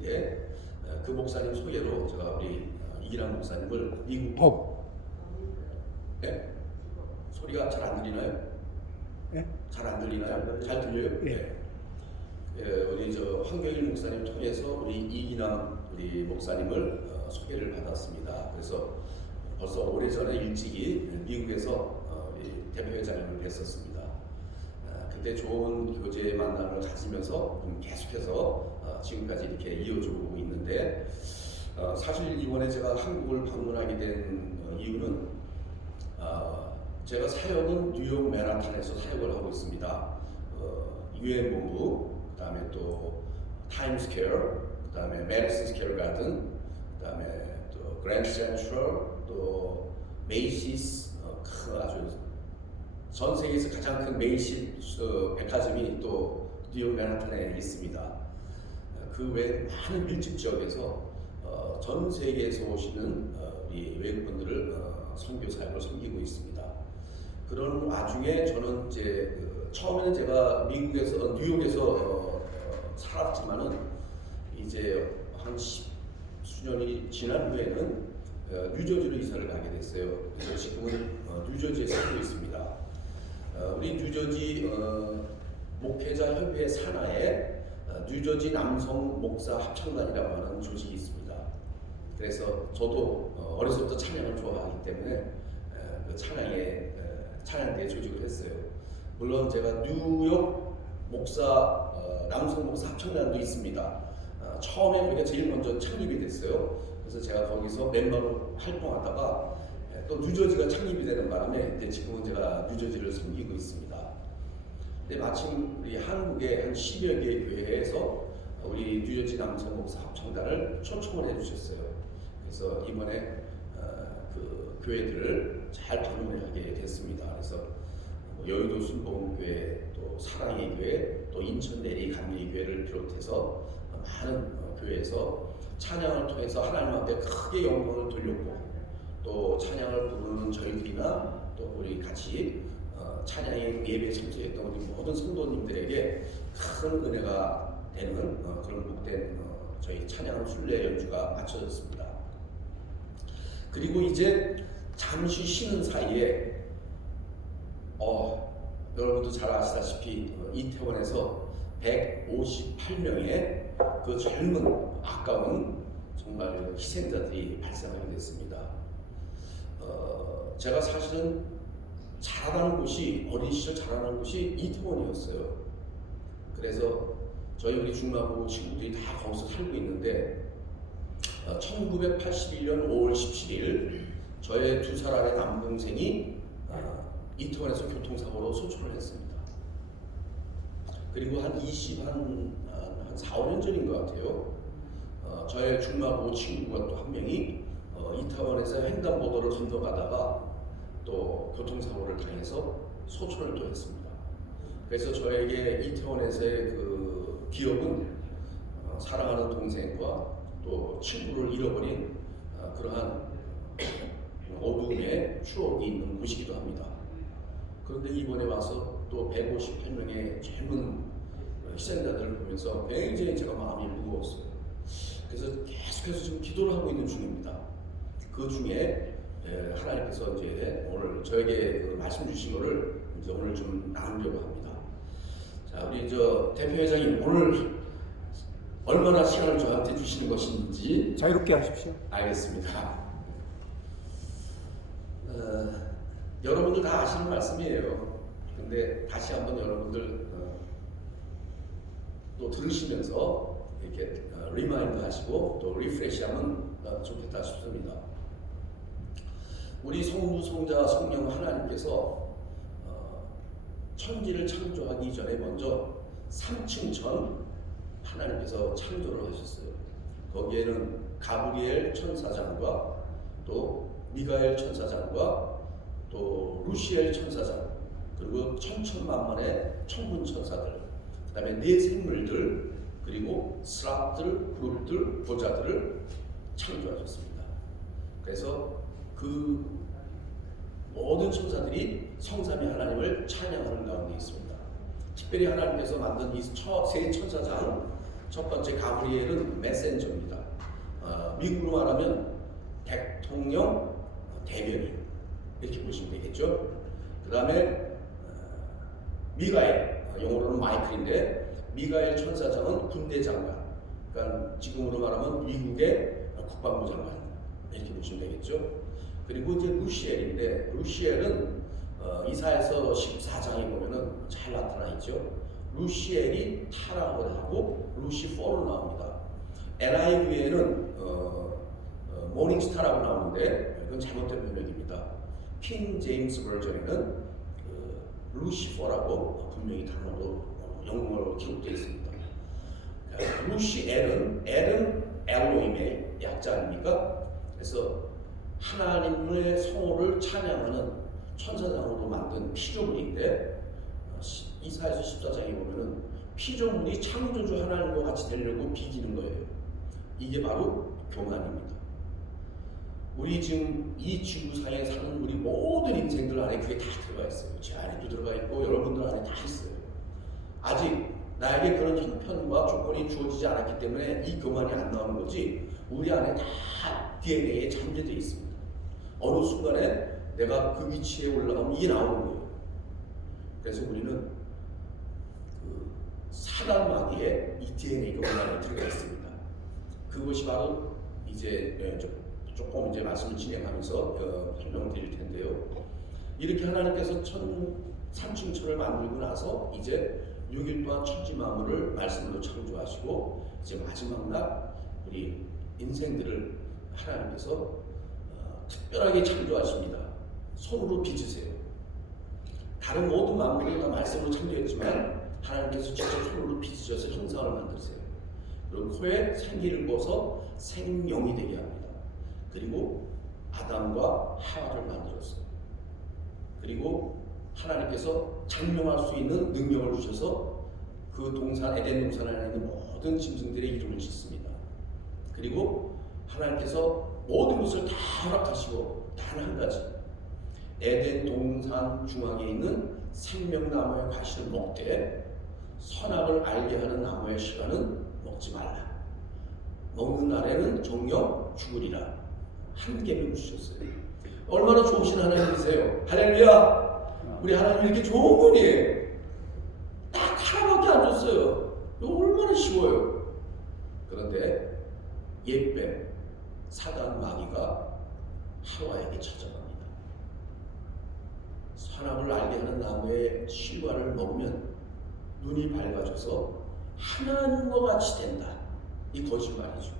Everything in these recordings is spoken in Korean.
있는데 그 목사님 소개로 제가 우리 이기남 목사님을 미국 네? 소리가 잘 안 들리나요? 예? 잘 안 들리나요? 잘 들려요? 예. 예, 우리 저 황교일 목사님 통해서 우리 이기남 우리 목사님을 소개를 받았습니다. 그래서 벌써 오래전에 일찍이 미국에서 우리 대표회장님을 뵀었습니다. 그때 좋은 교제 만남을 가지면서 계속해서 지금까지 이렇게 이어지고 있는데 사실 이번에 제가 한국을 방문하게 된 이유는 제가 사역은 뉴욕 맨하탄에서 사역을 하고 있습니다. 유엔 본부, 그 다음에 또 타임스퀘어, 그 다음에 메디슨 스퀘어 가든, 그 다음에 또 그랜드 센트럴, 또 메이시스, 아주 전 세계에서 가장 큰 메이시스 백화점이 또 뉴욕 맨하탄에 있습니다. 그 외 많은 밀집 지역에서 전 세계에서 오시는 우리 외국분들을 선교 사역을 섬기고 있습니다. 그런 와중에 저는 이제 처음에는 제가 미국에서 뉴욕에서 살았지만은 이제 한 수년이 지난 후에는 뉴저지로 이사를 가게 됐어요. 그래서 지금은 뉴저지에 살고 있습니다. 우리 뉴저지 목회자 협회 산하에 뉴저지 남성 목사 합창단이라고 하는 조직이 있습니다. 그래서 저도 어려서부터 찬양을 좋아하기 때문에 그 찬양대에 조직을 했어요. 물론 제가 뉴욕 목사 남성 목사 합창단도 있습니다. 처음에 우리가 제일 먼저 창립이 됐어요. 그래서 제가 거기서 멤버로 활동하다가 또 뉴저지가 창립이 되는 바람에 이제 지금은 제가 뉴저지를 섬기고 있습니다. 근데 마침 우리 한국의 한 10여 개의 교회에서 우리 뉴저지 남성 목사 합창단을 초청을 해주셨어요. 그래서 이번에 그 교회들을 잘 방문하게 됐습니다. 그래서 여의도 순복음교회, 또 사랑의 교회, 또 인천 내리 감리 교회를 비롯해서 많은 교회에서 찬양을 통해서 하나님 앞에 크게 영광을 돌렸고, 또 찬양을 부르는 저희들이나 또 우리 같이 찬양의 예배에 참석했던 우리 모든 성도님들에게 큰 은혜가 되는 그런 복된 저희 찬양 순례 연주가 마쳐졌습니다. 그리고 이제 잠시 쉬는 사이에 여러분도 잘 아시다시피 이태원에서 158명의 그 젊은 아까운 정말 희생자들이 발생하게 됐습니다. 제가 사실은 자라나는 곳이 어린 시절 자라나는 곳이 이태원이었어요. 그래서 저희 우리 중마고 친구들이 다 거기서 살고 있는데 1981년 5월 17일 저의 2살 아래 남동생이 이태원에서 교통사고로 소천을 했습니다. 그리고 한 4, 5년 전인 것 같아요. 저의 중마고 친구가 또 한 명이 이태원에서 횡단보도를 건너가다가 또 교통사고를 당해서 소천을 또 했습니다. 그래서 저에게 이태원에서의 그 기억은 사랑하는 동생과 또 친구를 잃어버린 그러한 어두움의 추억이 있는 곳이기도 합니다. 그런데 이번에 와서 또 158명의 젊은 희생자들을 보면서 굉장히 제가 마음이 무거웠어요. 그래서 계속해서 지금 기도를 하고 있는 중입니다. 그 중에 하나님께서 이제 오늘 저에게 그 말씀 주신 것을 이제 오늘 좀 나누려고 합니다. 자, 우리 저 대표회장님 오늘 얼마나 시간을 저한테 주시는 것인지 자유롭게 하십시오. 알겠습니다. 여러분들 다 아시는 말씀이에요. 근데 다시 한번 여러분들 또 들으시면서 이렇게 리마인드 하시고 또 리프레시 하면 좋겠다 싶습니다. 우리 성부, 성자, 성령 하나님께서 천지를 창조하기 전에 먼저 3층 전 하나님께서 창조를 하셨어요. 거기에는 가브리엘 천사장과 또 미가엘 천사장과 또 루시엘 천사장, 그리고 천천만만의 천군 천사들, 그 다음에 네 생물들, 그리고 스랍들, 그룹들, 보자들을 창조하셨습니다. 그래서 그 모든 천사들이 성삼위 하나님을 찬양하는 가운데 있습니다. 특별히 하나님께서 만든 이 세 천사장, 첫 번째 가브리엘은 메센저입니다. 미국으로 말하면 대통령 대변인 이렇게 보시면 되겠죠. 그 다음에 미가엘, 영어로는 마이클인데 미가엘 천사장은 군대 장관, 그러니까 지금으로 말하면 미국의 국방부 장관 이렇게 보시면 되겠죠. 그리고 이제 루시엘인데 루시엘은 이사야서 14장에 보면은 잘 나타나 있죠. 루시엘이 타락을 하고 루시퍼로 나옵니다. NIV에는 모닝스타라고 나오는데 그건 잘못된 번역입니다. 킹 제임스 버전에는 루시퍼라고 분명히 단어로 영어로 기록되어 있습니다. 루시엘은 엘로힘의 약자 아닙니까? 그래서 하나님의 성호를 찬양하는 천사장으로 만든 피조물인데 이사야서 14장에 보면은 피조물이 창조주 하나님과 같이 되려고 비기는 거예요. 이게 바로 교만입니다. 우리 지금 이 지구상에 사는 우리 모든 인생들 안에 그게 다 들어가 있어요. 제 안에도 들어가 있고 여러분들 안에 다 있어요. 아직 나에게 그런 형편과 조건이 주어지지 않았기 때문에 이 교만이 안 나오는 거지 우리 안에 다 DNA에 잠재되어 있습니다. 어느 순간에 내가 그 위치에 올라가면 이게 나오는 거예요. 그래서 우리는 그 사단 마귀의 이 DNA가 우리 안에 들어가 있습니다. 그것이 바로 이제 조금 이제 말씀을 진행하면서 설명드릴 텐데요. 이렇게 하나님께서 산층천을 만들고 나서 이제 6일 동안 천지 만물을 말씀으로 창조하시고 이제 마지막 날 우리 인생들을 하나님께서 특별하게 창조하십니다. 손으로 빚으세요. 다른 모든 만물이 다 말씀으로 창조했지만 하나님께서 직접 손으로 빚으셔서 형상을 만드세요. 그리고 코에 생기를 부어서 생명이 되게 합니다. 그리고 아담과 하와를 만들었어요. 그리고 하나님께서 장명할 수 있는 능력을 주셔서 그 동산, 에덴 동산 안에 있는 모든 짐승들의 이름을 짓습니다. 그리고 하나님께서 모든 것을 다 허락하시고 단 한 가지, 에덴 동산 중앙에 있는 생명나무의 과실을 먹되 선악을 알게 하는 나무의 실과는 먹지 말라. 먹는 날에는 정녕 죽으리라. 한 계명을 주셨어요. 얼마나 좋으신 하나님이세요. 할렐루야. 우리 하나님 이렇게 좋은 분이에요. 딱 하나밖에 안 줬어요. 이거 얼마나 쉬워요. 그런데 옛뱀 사단 마귀가 하와에게 찾아갑니다. 선악을 알게 하는 나무의 실과를 먹으면 눈이 밝아져서 하나님과 같이 된다. 이 거짓말이죠.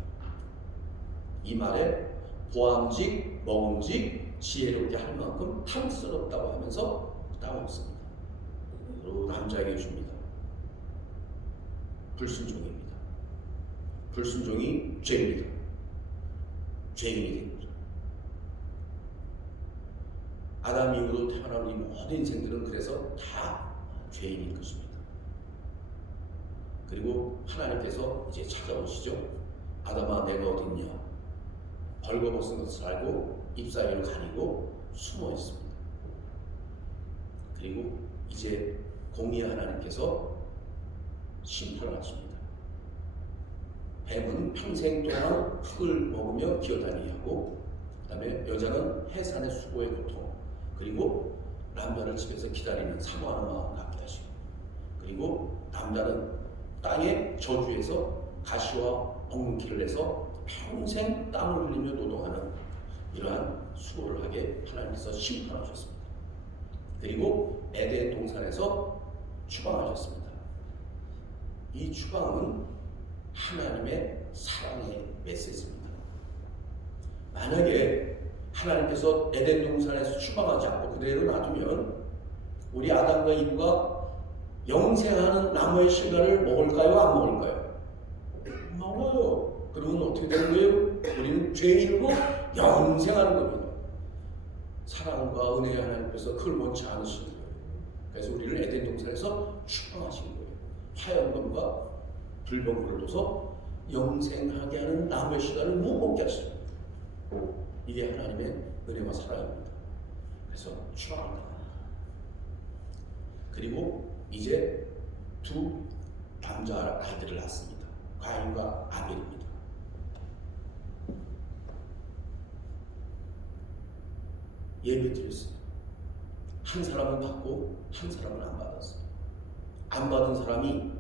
이 말에 보암직, 먹음직, 지혜롭게 할 만큼 탐스럽다고 하면서 따먹습니다. 그리고 남자에게 줍니다. 불순종입니다. 불순종이 죄입니다. 죄인이 됩니다. 아담 이후로 태어난 우리 모든 인생들은 그래서 다 죄인인 것입니다. 그리고 하나님께서 이제 찾아오시죠. 아담아 내가 어딨냐. 벌거벗은 것을 알고 잎사귀를 가리고 숨어 있습니다. 그리고 이제 공의의 하나님께서 심판을 하십니다. 뱀은 평생 동안 흙을 먹으며 기어다니게 하고, 그 다음에 여자는 해산의 수고의 고통, 그리고 남자를 집에서 기다리는 사모하는 마음을 갖게 하시고, 그리고 남자는 땅의 저주에서 가시와 엉키를 해서 평생 땀을 흘리며 노동하는 이러한 수고를 하게 하나님께서 심판하셨습니다. 그리고 에덴 동산에서 추방하셨습니다. 이 추방은 하나님의 사랑의 메시지입니다. 만약에 하나님께서 에덴 동산에서 추방하지 않고 그대로 놔두면 우리 아담과 이브가 영생하는 나무의 실과를 먹을까요? 안 먹을까요? 먹어요. 그러면 어떻게 되는 거예요? 우리는 죄인으로 영생하는 겁니다. 사랑과 은혜의 하나님께서 그걸 원치 않으시는 거예요. 그래서 우리를 에덴 동산에서 추방하시는 거예요. 화염검과 불병불을 둬서 영생하게 하는 나무의 실과를 못 먹게 하시죠. 이게 하나님의 은혜와 사랑입니다. 그래서 추방합니다. 그리고 이제 두 남자 아이들을 낳습니다. 가인과 아벨입니다. 예배 드렸어요. 한 사람은 받고 한 사람은 안 받았어요. 안 받은 사람이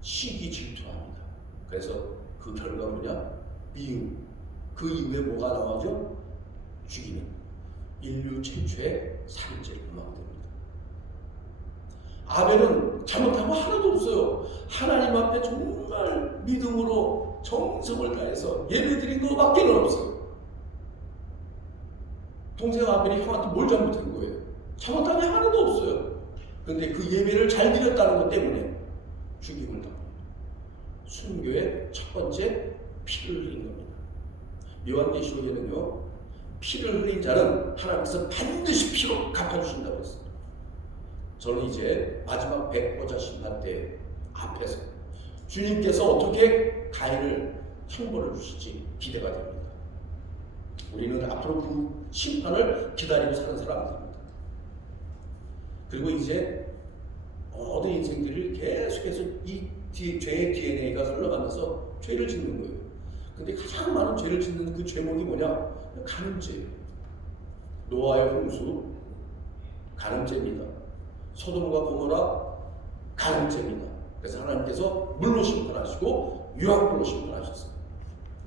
시기 질투합니다. 그래서 그 결과 뭐냐? 미움. 그 이후에 뭐가 나오죠? 죽이는. 인류 최초의 살인죄를 범하게 됩니다. 아벨은 잘못한 거 하나도 없어요. 하나님 앞에 정말 믿음으로 정성을 다해서 예배드린 거밖에는 없어요. 동생 아벨이 형한테 뭘 잘못한 거예요? 잘못한 게 하나도 없어요. 그런데 그 예배를 잘 드렸다는 것 때문에 죽임을 당합니다. 순교의 첫 번째 피를 흘린 겁니다. 요한계시록에는요, 피를 흘린 자는 하나님께서 반드시 피로 갚아주신다고 했습니다. 저는 이제 마지막 백보자 심판 때 앞에서 주님께서 어떻게 가인을 형벌을 주실지 기대가 됩니다. 우리는 앞으로 그 심판을 기다리고 사는 사람들입니다. 그리고 이제 모든 인생들을 계속해서 이 죄의 DNA가 흘러가면서 죄를 짓는 거예요. 근데 가장 많은 죄를 짓는 그 죄목이 뭐냐? 간음죄예요. 노아의 홍수, 간음죄입니다. 소돔과 고모라, 간음죄입니다. 그래서 하나님께서 물로 심판하시고 유황불로 심판하셨어요.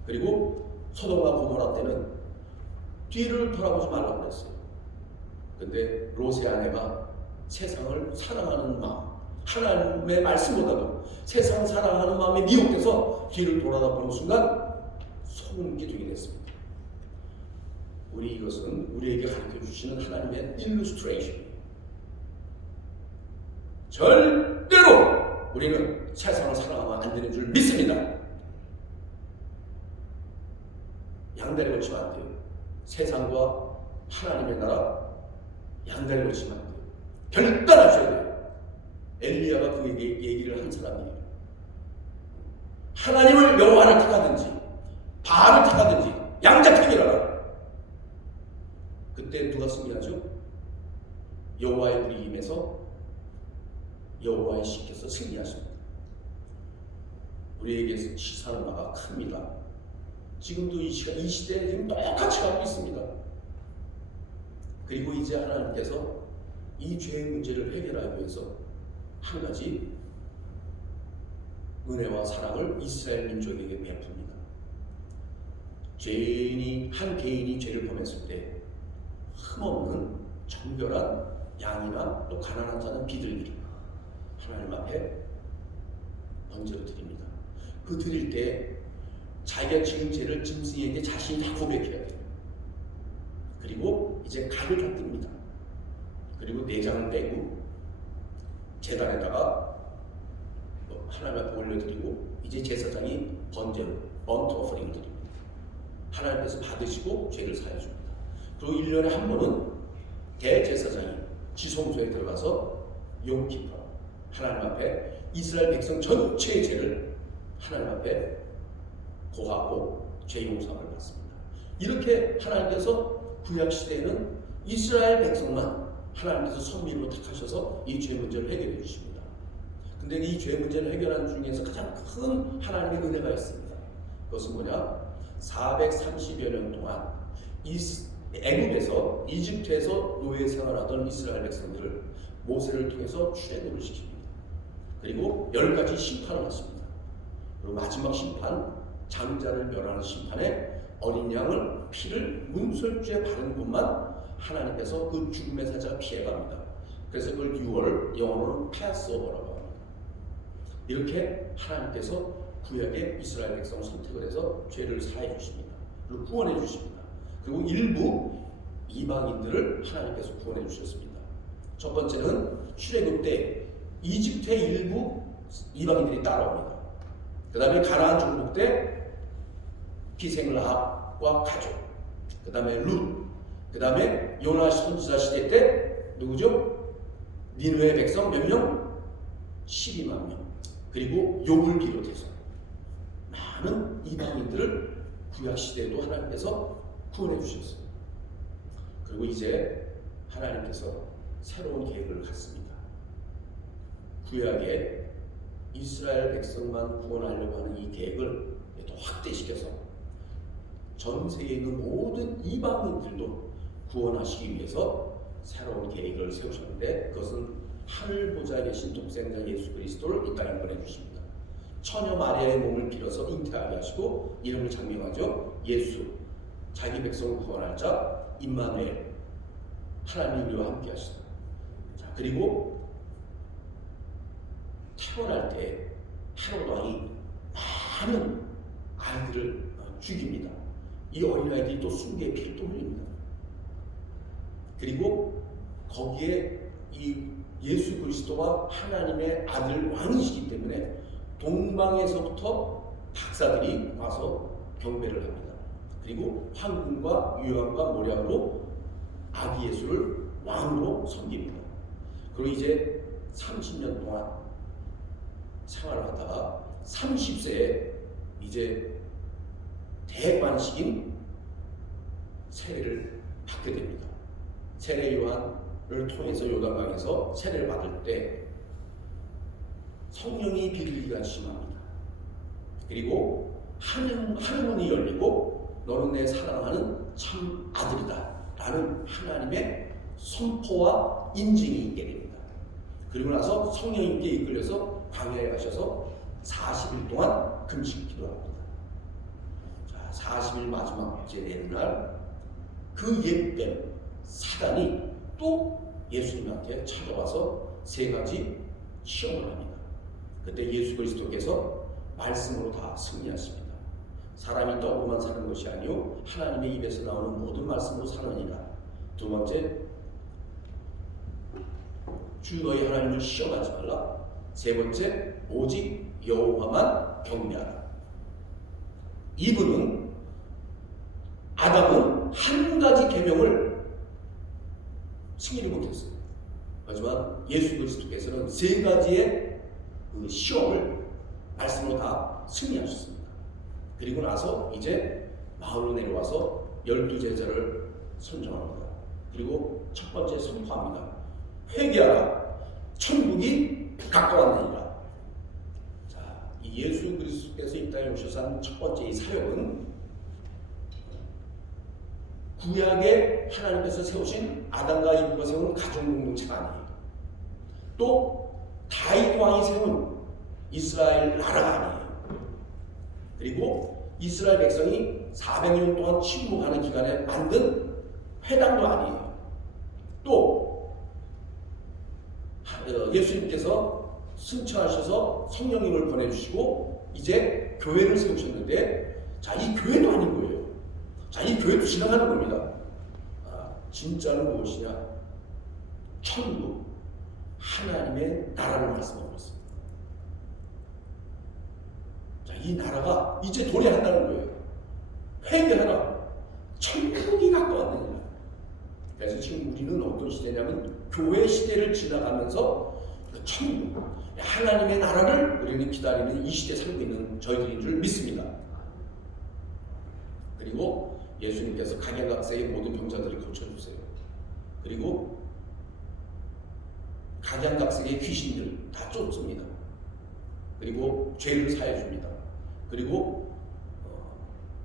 그리고 소돔과 고모라 때는 뒤를 돌아보지 말라고 그랬어요. 근데 롯의 아내가 세상을 사랑하는 마음, 하나님의 말씀보다도 세상 사랑하는 마음에 미혹돼서 뒤를 돌아다보는 순간 소금게 되게 됐습니다. 우리 이것은 우리에게 가르쳐 주시는 하나님의 일루스트레이션이에요. 절대로 우리는 세상을 사랑하면 안 되는 줄 믿습니다. 양다리 걸치면 안 돼요. 세상과 하나님의 나라 양다리 걸치면 안 돼요. 결단하셔야 돼요. 엘리야가 그 얘기를 한 사람이에요. 하나님을 여호와를 택하든지 바알을 택하든지 양자택일하라. 그때 누가 승리하죠? 여호와의 불이 임해서 여호와의 신께서 승리하십니다. 우리에게 시사하는 바가 큽니다. 지금도 이 시대에 지금 똑같이 가고 있습니다. 그리고 이제 하나님께서 이 죄의 문제를 해결하기 위해서 한 가지 은혜와 사랑을 이스라엘 민족에게 베풉니다. 한 개인이 죄를 범했을 때 흠없는 정결한 양이나 또 가난한 자는 비둘기 하나님 앞에 번제로 드립니다. 그 드릴 때 자기가 지은 죄를 짐승에게 자신이 다 고백해야 돼요. 그리고 이제 각을 곁듭니다. 그리고 내장을 빼고 제단에다가 하나님 앞에 올려드리고 이제 제사장이 번제로 번트 오퍼링을 드립니다. 하나님께서 받으시고 죄를 사해 줍니다. 그리고 1년에 한 번은 대제사장이 지성소에 들어가서 용키파 하나님 앞에 이스라엘 백성 전체의 죄를 하나님 앞에 고하고 죄 용서를 받습니다. 이렇게 하나님께서 구약 시대에는 이스라엘 백성만 하나님께서 선민으로 택하셔서 이 죄 문제를 해결해 주십니다. 근데 이 죄 문제를 해결하는 중에서 가장 큰 하나님의 은혜가 있습니다. 그것은 뭐냐? 430여 년 동안 애굽에서 이집트에서 노예 생활하던 이스라엘 백성들을 모세를 통해서 출애굽을 시킵니다. 그리고 10가지 심판을 하십니다. 그리고 마지막 심판, 장자를 멸하는 심판에 어린 양을 피를 문설주에 바른 곳만 하나님께서 그 죽음의 사자가 피해갑니다. 그래서 그걸 6월 영어로는 패스오버라고 합니다. 이렇게 하나님께서 구약의 이스라엘 백성을 선택을 해서 죄를 사해 주십니다. 그리고 구원해 주십니다. 그리고 일부 이방인들을 하나님께서 구원해 주셨습니다. 첫 번째는 출애굽 때 이집트의 일부 이방인들이 따라옵니다. 그 다음에 가나안 정복 때 기생라합과 가족, 그 다음에 룻, 그 다음에 요나 선지자 시대 때 누구죠? 니느웨 백성 몇 명? 12만 명. 그리고 욥을 비롯해서 많은 이방인들을 구약 시대에도 하나님께서 구원해 주셨어요. 그리고 이제 하나님께서 새로운 계획을 갖습니다. 구약의 이스라엘 백성만 구원하려고 하는 이 계획을 더 확대시켜서 전 세계에 있는 모든 이방인들도 구원하시기 위해서 새로운 계획을 세우셨는데, 그것은 하늘 보좌에 계신 독생자 예수 그리스도를 이 땅에 보내주십니다. 처녀 마리아의 몸을 빌어서 잉태하게 하시고 이름을 장명하죠. 예수, 자기 백성을 구원할 자 임마누엘, 하나님이 우리와 함께 하시다. 자, 그리고 태어날 때 헤롯 왕이 많은 아이들을 죽입니다. 이 어린아이들이 또 순교의 피를 또 흘립니다. 그리고 거기에 이 예수 그리스도가 하나님의 아들 왕이시기 때문에 동방에서부터 박사들이 와서 경배를 합니다. 그리고 황금과 유황과 모략으로 아기 예수를 왕으로 섬깁니다. 그리고 이제 30년 동안 생활을 하다가 30세에 이제 대관식인 세례를 받게 됩니다. 세례 요한을 통해서 요단강에서 세례를 받을 때 성령이 비리기가 심합니다. 그리고 하늘문이 열리고 너는 내 사랑하는 참 아들이다 라는 하나님의 선포와 인증이 있게 됩니다. 그리고 나서 성령님께 이끌려서 광야에 가셔서 40일 동안 금식 기도합니다. 자, 40일 마지막 제 날 그 옛뱀 사단이 또 예수님한테 찾아와서 세 가지 시험을 합니다. 그때 예수 그리스도께서 말씀으로 다 승리하십니다. 사람이 떡으로만 사는 것이 아니요 하나님의 입에서 나오는 모든 말씀으로 사느니라. 두 번째, 주 너희 하나님을 시험하지 말라. 세 번째, 오직 여호와만 경배하라. 이분은 아담은 한 가지 계명을 승리를 못했어요. 하지만 예수 그리스도께서는 세 가지의 그 시험을 말씀으로 다 승리하셨습니다. 그리고 나서 이제 마을로 내려와서 12제자를 선정합니다. 그리고 첫 번째 선포합니다. 회개하라, 천국이 가까웠느니라. 자, 이 예수 그리스도께서 이 땅에 오셔서 한 첫 번째 이 사역은 구약에 하나님께서 세우신 아담과 이브가 세운 가정 공동체가 아니에요. 또 다윗 왕이 세운 이스라엘 나라가 아니에요. 그리고 이스라엘 백성이 400년 동안 침묵하는 기간에 만든 회당도 아니에요. 또 예수님께서 승천하셔서 성령님을 보내주시고 이제 교회를 세우셨는데, 자, 이 교회도 아닌 거예요. 자, 이 교회도 지나가는 겁니다. 진짜는 무엇이냐? 천국, 하나님의 나라를 말씀하고 있습니다. 자, 이 나라가 이제 도래한다는 거예요. 회개하라, 천국이 가까웠느니라. 그래서 지금 우리는 어떤 시대냐면 교회 시대를 지나가면서 그 천국, 하나님의 나라를 우리는 기다리는 이 시대에 살고 있는 저희들인 줄 믿습니다. 그리고 예수님께서 각양각색의 모든 병자들을 고쳐주세요. 그리고 각양각색의 귀신들 다 쫓습니다. 그리고 죄를 사해줍니다. 그리고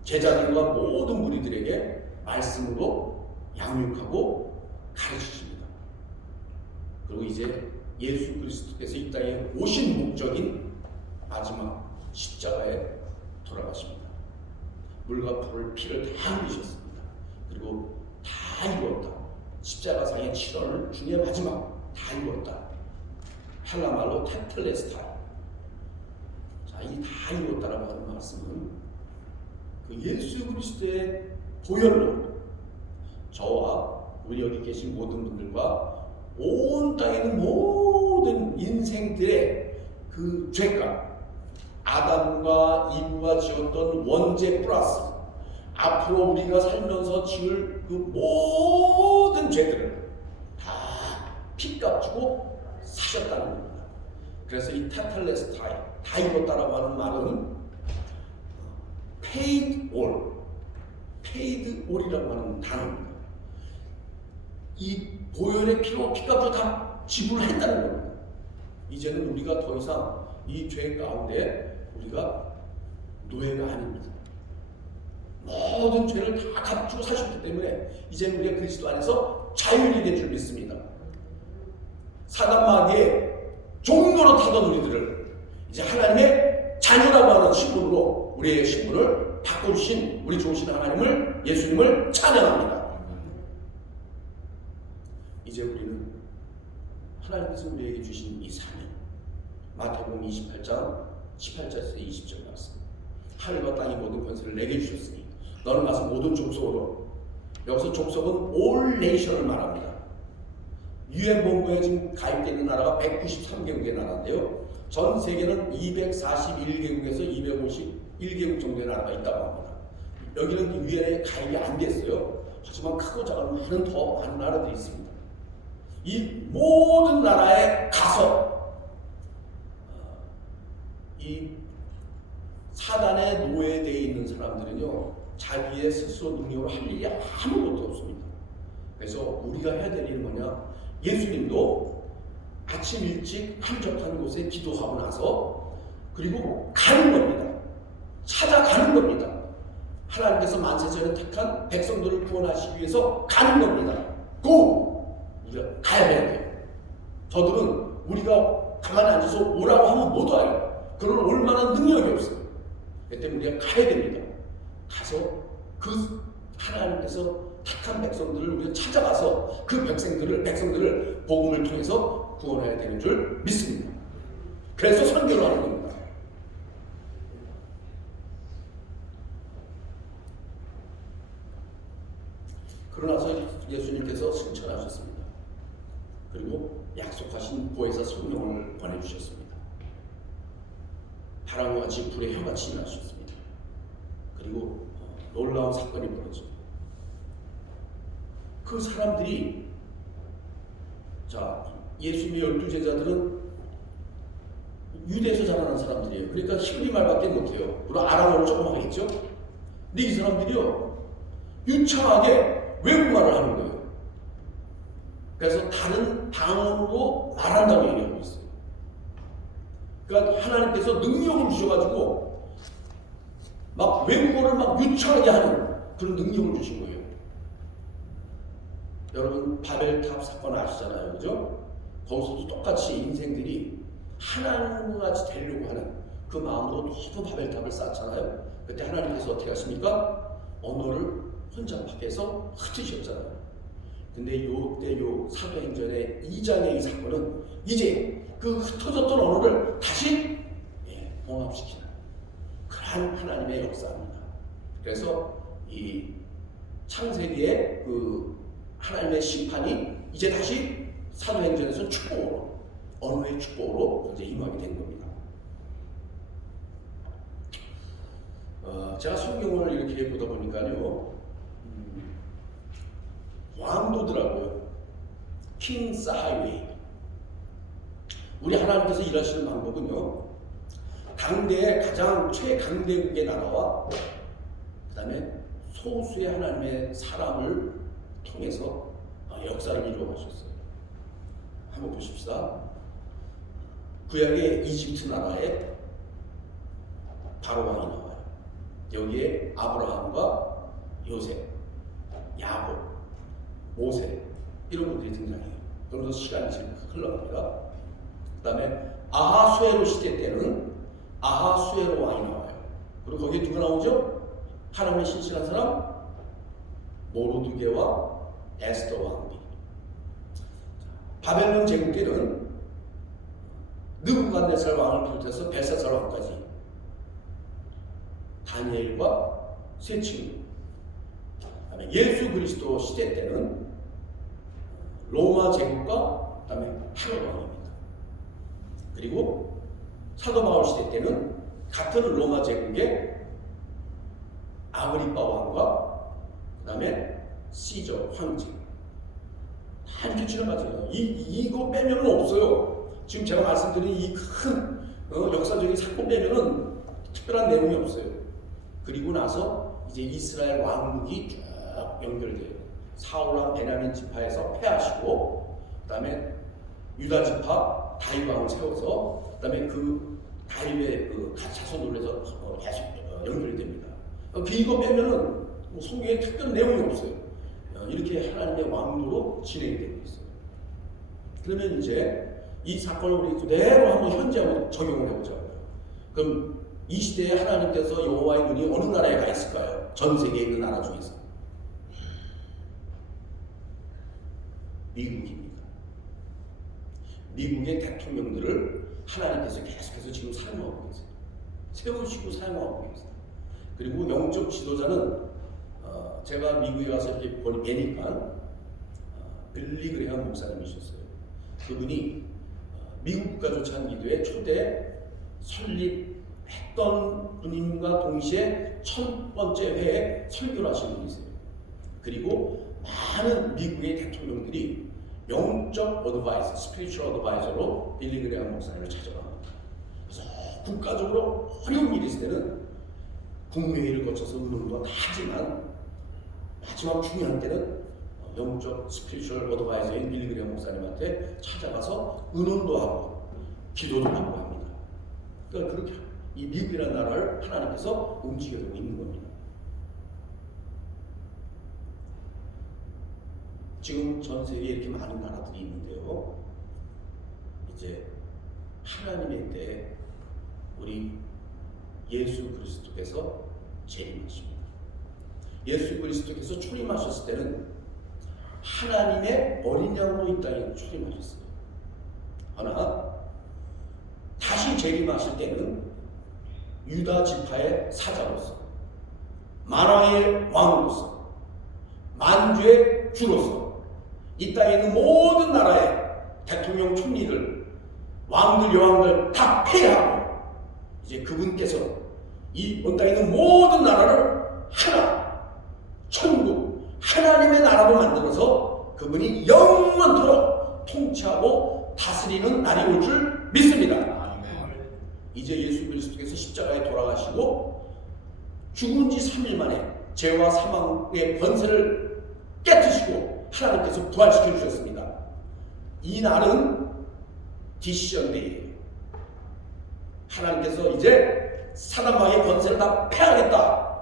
제자들과 모든 무리들에게 말씀으로 양육하고 가르치십니다. 그리고 이제 예수 그리스도께서 이 땅에 오신 목적인 마지막 십자가에 돌아가십니다. 물과 피를 다 흘리셨습니다. 그리고 다 이루었다. 십자가상의 7월 중에 마지막 다 이루었다. 헬라말로 테텔레스타이. 자, 이 다 이루었다라고 하는 말씀은 그 예수 그리스도의 보혈로 저와 우리 여기 계신 모든 분들과 온 땅에 있는 모든 인생들의 그 죄값, 아담과 이브가 지었던 원죄 플러스 앞으로 우리가 살면서 지을 그 모든 죄들을 다 피값 주고 사셨다는 겁니다. 그래서 이 테텔레스타이, 다 이뤘다라고 하는 말은 paid all이라고 하는 단어입니다. 이 보혈의 피로 피값을 다 지불했다는 겁니다. 이제는 우리가 더 이상 이 죄 가운데 우리가 노예가 아닙니다. 모든 죄를 다 갚고 사셨기 때문에 이제 우리가 그리스도 안에서 자유인이 될 줄 믿습니다. 사단 마귀의 종로로 타던 우리들을 이제 하나님의 자녀라고 하는 신분으로 우리의 신분을 바꿔주신 우리 좋으신 하나님을, 예수님을 찬양합니다. 이제 우리는 하나님께서 우리에게 주신 이 사명, 마태복음 28장 18절에서 20절 말씀, 하늘과 땅의 모든 권세를 내게 주셨으니 너는 가서 모든 족속으로, 여기서 족속은 all nation을 말합니다. UN 본부에 지금 가입되어 있는 나라가 193개국의 나라인데요, 전 세계는 241개국에서 251개국 정도의 나라가 있다고 합니다. 여기는 UN에 가입이 안 됐어요. 하지만 크고 작은 많은 더 많은 나라들이 있습니다. 이 모든 나라에 가서 이 사단의 노예되어 있는 사람들은요, 자기의 스스로 능력으로 할 일이 아무것도 없습니다. 그래서 우리가 해야 될 일은 뭐냐? 예수님도 아침 일찍 한적한 곳에 기도하고 나서 그리고 가는 겁니다. 찾아가는 겁니다. 하나님께서 만세전에 택한 백성들을 구원하시기 위해서 가는 겁니다. 우리가 가야 돼요. 저들은 우리가 가만히 앉아서 오라고 하면 못 와요. 그런 올 만한 능력이 없어요. 그때 우리가 가야 됩니다. 가서 그 하나님께서 택한 백성들을 우리가 찾아가서 그 백성들을 복음을 통해서 구원해야 되는 줄 믿습니다. 그래서 선교를 하는 겁니다. 그러나서 예수님께서 승천하셨습니다. 그리고 약속하신 보혜사 성령을 보내주셨습니다. 바람과 같이 불의 혀같이 임하셨습니다. 그리고 놀라운 사건이 벌어집니다. 그 사람들이, 자, 예수님의 12제자들은 유대에서 자라는 사람들이에요. 그러니까 히브리 말밖에 못해요. 물론 아람어를 조금 하겠죠. 근데 이 사람들이요, 유창하게 외국말을 하는 거예요. 그래서 다른 방언으로 말한다고 얘기하고 있어요. 그러니까 하나님께서 능력을 주셔가지고 막 외국어를 막 유창하게 하는 그런 능력을 주신 거예요. 여러분 바벨탑 사건 아시잖아요, 그죠? 거기서도 똑같이 인생들이 하나님과 같이 되려고 하는 그 마음으로 너무 바벨탑을 쌓잖아요. 그때 하나님께서 어떻게 하십니까? 언어를 혼자 밖에서 흩으셨잖아요. 근데 요때 요 사도행전의 2장의 이 사건은 이제 그 흩어졌던 언어를 다시 봉합시키는 그러한 하나님의 역사입니다. 그래서 이 창세기의 그 하나님의 심판이 이제 다시 사도행전에서 축복으로, 언어의 축복으로 이제 임하게 된 겁니다. 제가 성경을 이렇게 보다 보니까요, 왕도더라고요. 킹스 하이웨이. 우리 하나님께서 일하시는 방법은요, 당대의 가장 최강대국의 나라와 그 다음에 소수의 하나님의 사람을 통해서 역사를 이루어가셨어요. 한번 보십시다. 구약의 이집트 나라에 바로 왕이 나와요. 여기에 아브라함과 요셉, 야곱, 모세 이런 분들이 등장해요. 그러면서 시간이 지금 흘러갑니다. 그 다음에 아하수에로 시대 때는 아하수에로 왕이 나와요. 그리고 거기에 누가 나오죠? 하나님의 신실한 사람 모르드게와 에스더 왕비. 바벨론 제국 때는 느부갓네살 왕을 비롯해서 벨사살 왕까지 다니엘과 세 친구. 그다음에 예수 그리스도 시대 때는 로마 제국과 그다음에 헤롯 왕입니다. 그리고 사도 바울 시대 때는 같은 로마 제국의 아그리빠 왕과 그다음에 시저 황제. 다 이렇게 지나가죠. 이거 빼면은 없어요. 지금 제가 말씀드린 이 큰 역사적인 사건 빼면은 특별한 내용이 없어요. 그리고 나서 이제 이스라엘 왕국이 쭉 연결돼요. 사울왕 베냐민 지파에서 패하시고, 그다음에 유다 지파 다윗 왕을 세워서, 그다음에 그 다윗의 그 자손으로 해서 계속 연결이 됩니다. 이거 빼면은 뭐 성경에 특별한 내용이 없어요. 이렇게 하나님의 왕도로 진행이 되고 있어요. 그러면 이제 이 사건을 우리 그대로 한번 현재하고 적용을 해보자고요. 그럼 이 시대에 하나님께서 여호와의 눈이 어느 나라에 가 있을까요? 전 세계에 있는 나라 중에서 미국입니다. 미국의 대통령들을 하나님께서 계속해서 지금 사용하고 계세요. 세우시고 사용하고 계세요. 그리고 영적 지도자는 제가 미국에 가서 이렇게 뵈니까 빌리 그레이엄 목사님이셨어요. 그분이 미국 국가조찬 기도회 초대 설립했던 분님과 동시에 첫 번째 회에 설교를 하시는 분이세요. 그리고 많은 미국의 대통령들이 영적 어드바이저, 스피리추얼 어드바이저로 빌리 그레이엄 목사님을 찾아갑니다. 그래서 국가적으로 어려운 일이 있을 때는 국무회의를 거쳐서 의논도 다 하지만 마지막 중요한 때는 영적 스피리추얼 어드바이저인 빌리 그레이엄 목사님한테 찾아가서 의논도 하고 기도도 하고 합니다. 그러니까 그렇게 이 미국이라는 나라를 하나님께서 움직여주고 있는 겁니다. 지금 전 세계에 이렇게 많은 나라들이 있는데요. 이제 하나님의 때에 우리 예수 그리스도께서 재림하십니다. 예수 그리스도께서 초림하셨을 때는 하나님의 어린 양으로 이 땅에 초림하셨어요. 하나 다시 재림하실 때는 유다 지파의 사자로서, 만왕의 왕으로서, 만주의 주로서 이 땅에 있는 모든 나라의 대통령, 총리들, 왕들, 여왕들 다 폐하고 이제 그분께서 이 온 땅에 있는 모든 나라를 하나 천국 하나님의 나라로 만들어서 그분이 영원토록 통치하고 다스리는 날이 올 줄 믿습니다. 아멘. 이제 예수 그리스도께서 십자가에 돌아가시고 죽은 지 3일 만에 죄와 사망의 권세를 깨뜨시고 하나님께서 부활시켜 주셨습니다. 이 날은 디시전데이예요. 하나님께서 이제 사단마귀의 권세를 다 패하겠다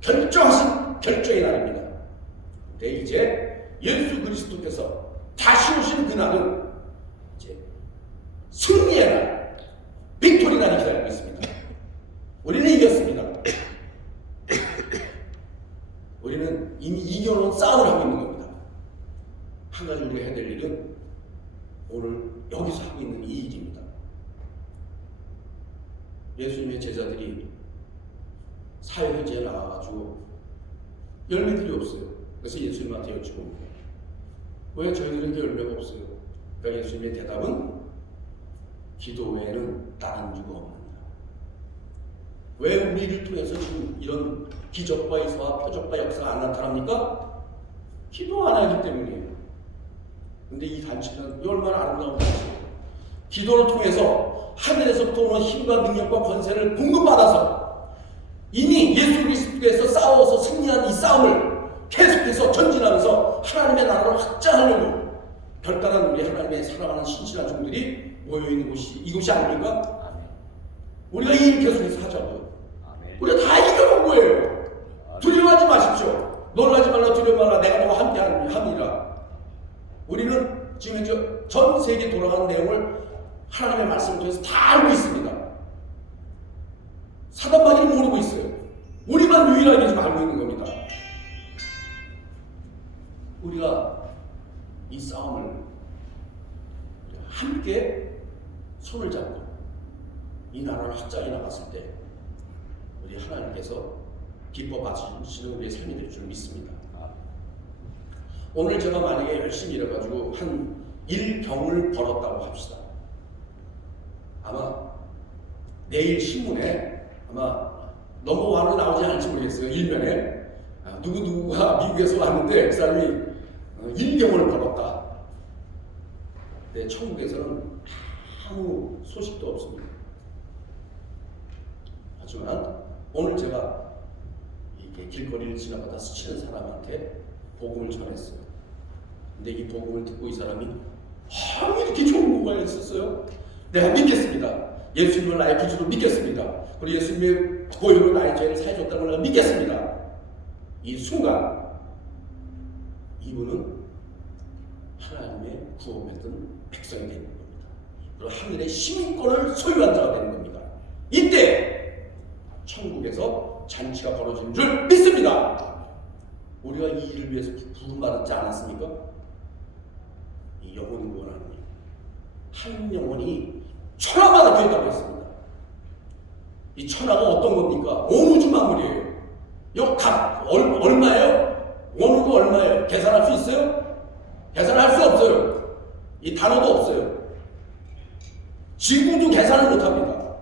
결정하신 결정의 날입니다. 근데 이제 예수 그리스도께서 다시 오신 그날은 이제 승리의 날, 빅토리 날이 기다리고 있습니다. 우리는 이겼습니다. 우리는 이미 이겨놓은 싸움을 하고 있는 겁니다. 한 가지 우리가 해야 될 일은 오늘 여기서 하고 있는 이 일입니다. 예수님의 제자들이 사회회지에 나와가지고 열매들이 없어요. 그래서 예수님한테 여쭈고 왜 저희들에게 열매가 없어요? 그러니까 예수님의 대답은 기도 외에는 다른 이유가 없습니다. 왜 우리를 통해서 지금 이런 기적과 이사와 표적과 역사가 안 나타납니까? 기도 안 하기 때문이에요. 근데 이 단체는 얼마나 아름다운 단체예요. 기도를 통해서 하늘에서부터 오는 힘과 능력과 권세를 공급받아서 이미 예수 그리스도께서 싸워서 승리한 이 싸움을 계속해서 전진하면서 하나님의 나라를 확장하려고 결단한 우리 하나님의 사랑하는 신실한 종들이 모여있는 곳이 이곳이 아닙니까? 아멘. 우리가 이 일 계속해서 하자고요. 아멘. 우리가 다 이겨본 거예요. 두려워하지 마십시오. 놀라지 말라, 두려워 말라, 내가 너와 함께 함이라. 우리는 지금 전 세계 돌아가는 내용을 하나님의 말씀을 통해서 다 알고 있습니다. 사단마귀는 모르고 있어요. 우리만 유일하게 지금 알고 있는 겁니다. 우리가 이 싸움을 함께 손을 잡고 이 나라를 확장해 나갔을 때 우리 하나님께서 기뻐 봐주시는 우리의 삶이 될 줄 믿습니다. 오늘 제가 만약에 열심히 일해가지고 한 1병을 벌었다고 합시다. 아마 내일 신문에 아마 넘버원은 나오지 않을지 모르겠어요. 일면에 누구누구가 미국에서 왔는데 그 사람이 1병을 벌었다. 근데 천국에서는 아무 소식도 없습니다. 하지만 오늘 제가 이렇게 길거리를 지나가다 스치는 사람한테 복음을 전했어요. 근데 이 복음을 듣고 이 사람이 이렇게 좋은 뭐가 있었어요? 내가 믿겠습니다. 예수님을 나의 구주로 믿겠습니다. 그리고 예수님의 보혈로 나의 죄를 사해줬다는 걸 믿겠습니다. 이 순간 이분은 하나님의 구원받은 백성이 되는 겁니다. 그리고 하늘의 시민권을 소유한 자가 되는 겁니다. 이때 천국에서 잔치가 벌어지는 줄 믿습니다. 우리가 이 일을 위해서 부름받았지 않았습니까? 이 영혼을 구원하는 일. 한 영혼이 천하마다 되었다고 했습니다. 이 천하가 어떤 겁니까? 온 우주 만물이에요. 이거 얼마예요? 온 우주 얼마예요? 계산할 수 있어요? 계산할 수 없어요. 이 단어도 없어요. 지구도 계산을 못합니다.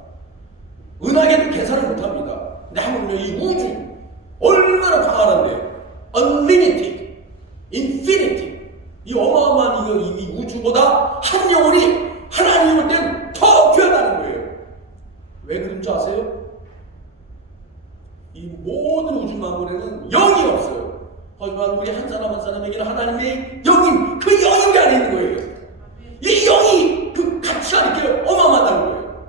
은하계도 계산을 못합니다. 근데 하물며 이 우주 얼마나 광활한데 unlimited, infinity 이 어마어마한 이 우주보다 한 영혼이 하나님을 땐 더 귀하다는 거예요. 왜 그런 줄 아세요? 이 모든 우주 만물에는 영이 없어요. 하지만 우리 한 사람 한 사람에게는 하나님의 영인, 그 영인 안에 있는 거예요. 이 영이 그 가치가 이렇게 어마어마하다는 거예요.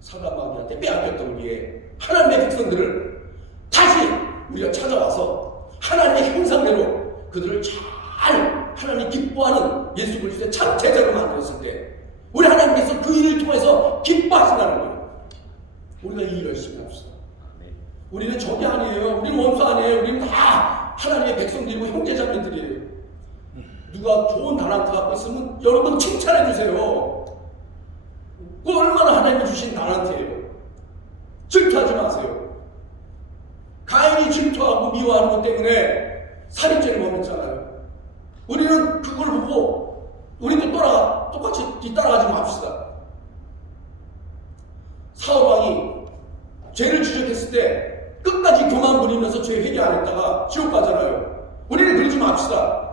사가마귀한테 빼앗겼던 우리의 하나님의 백성들을 다시 우리가 찾아와서 하나님의 형상대로 그들을 잘 하나님 기뻐하는 예수 그리스도의 참 제자로 만들었을 때 우리 하나님께서 그 일을 통해서 기뻐하신다는 거예요. 우리가 이 일 열심히 합시다. 우리는 적이 아니에요. 우리는 원수 아니에요. 우리는 다 하나님의 백성들이고 형제자매들이에요. 누가 좋은 달란트 갖고 있으면 여러분 칭찬해 주세요. 그 얼마나 하나님이 주신 달란트예요. 질투하지 마세요. 가인이 질투하고 미워하는 것 때문에 살인죄를 범했잖아요. 우리는 그걸 보고 우리도 똑같이 뒤따라가지 맙시다. 사울왕이 죄를 지적했을 때 끝까지 교만 부리면서 죄 회개 안 했다가 지옥 가잖아요. 우리는 그러지 맙시다.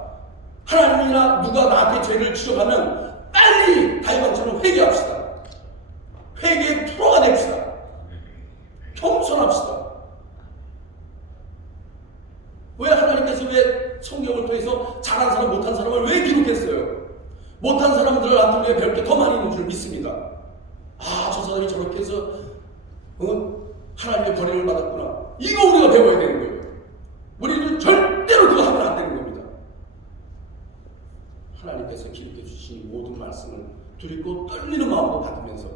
하나님이나 누가 나한테 죄를 지적하면 빨리 다윗왕처럼 회개합시다. 회개의 프로가 됩시다. 겸손합시다. 왜 하나님께서 왜 성경을 통해서 잘한 사람 못한 사람을 왜 기록했어요? 못한 사람들한테 왜 배울 게 더 많이 있는 줄 믿습니다. 아, 저 사람이 저렇게 해서 하나님의 버림을 받았구나. 이거 우리가 배워야 되는 거예요. 우리는 절대로 그거 하면 안 되는 겁니다. 하나님께서 기록해 주신 모든 말씀을 두렵고 떨리는 마음으로 받으면서